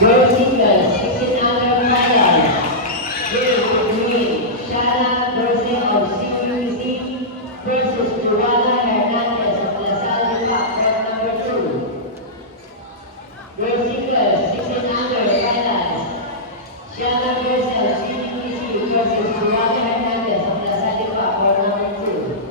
Girls singles, 16 under finals. Girls between Shana Dorsey of CUBC versus Joanna Hernandez of La Salle Park, number 2. Girls singles, 16 under finals. Shana Dorsey of CUBC versus Joanna Hernandez of La Salle Park, number 2.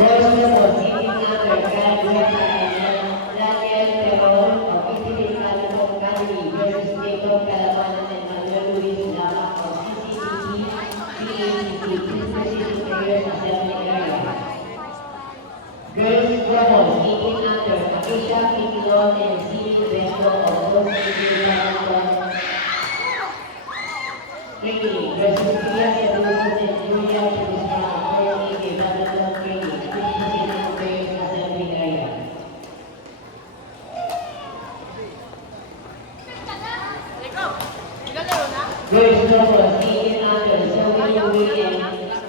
There's no team under graduate and Daniel Perol of Philippine California Academy versus Jacob Calamanan and Manuel Luis Lama of CCTV, PACC, Pacific Players Assembly Area. Girls doubles, 18 under, Acacia Piquilon and Celine Benko of Los Angeles, Training versus Pia Sedulus and Julia Chubisma of Royal Badminton Training, Pacific Players Assembly Area. Girls doubles, 18 under, Zoe Louie and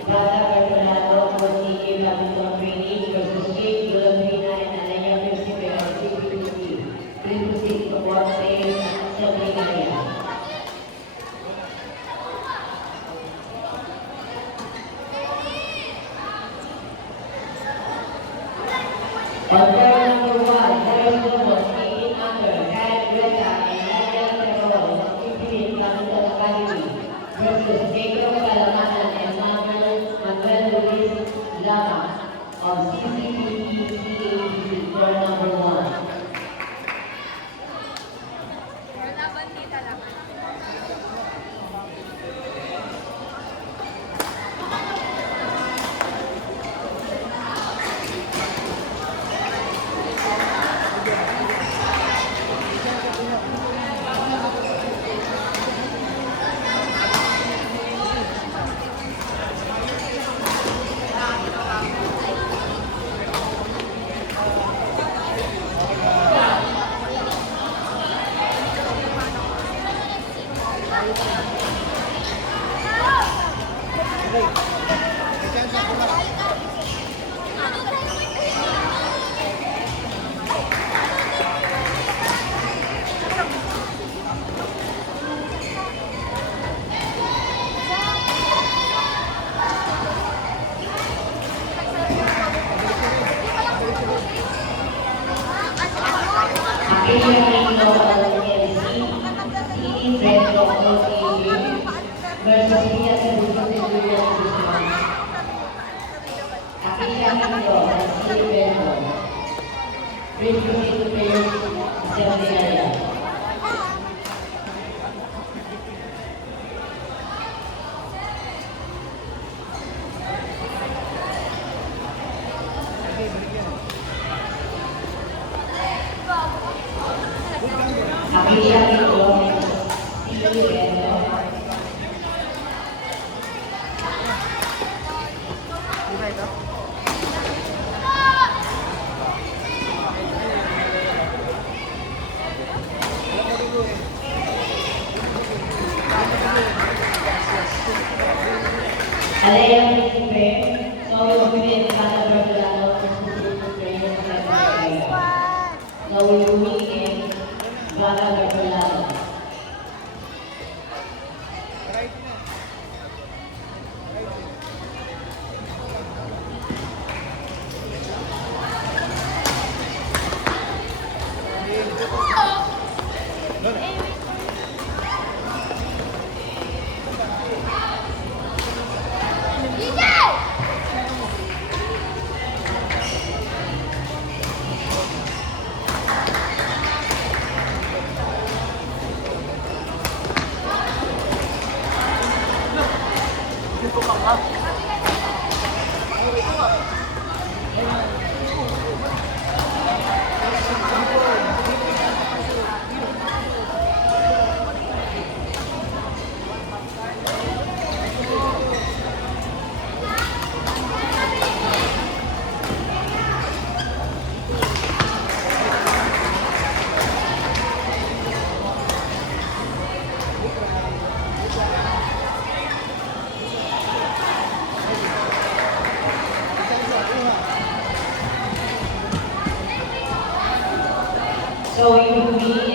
Bata Bertolado for CK Badminton Training versus Kate Gulabina and Alaya Principe of CPTC, Pacific Players Assembly Area. On number 1, girls doubles, 18 under, Kyle Greta and Nadia Perol of Philippine Badminton Academy versus Jacob Calamanan and Manuel Luis Lama of CCTV CABC for number 1. Okay, balik yan. So we will begin Gara Garbalado. So we will be